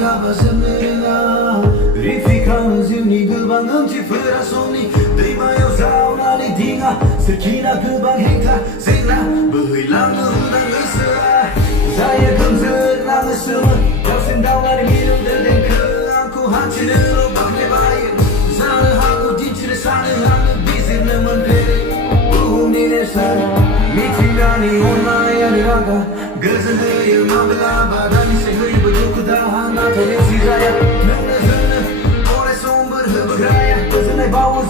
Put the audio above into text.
가봐서내가 리픽하는 승리 그 방금 짚으라 손이 दै마요 사우나리 딩아 스키나 그 방 행타 생나 bơi đang người xưa dài không rơi làm người xưa đeo xin đau lại nghĩ được đến đến cơ aku 한치는 오방에 바이 사는 하고 뒤치를 사는 하는 비즈는 뭔데 우리네 사랑 미팅가니 온라인 아니라가 그것은 너의 마음을 바다니 생을 부두고다 하나 더 시작야 눈을 흐는 오래 손불 흐브라야 그것은 내 바운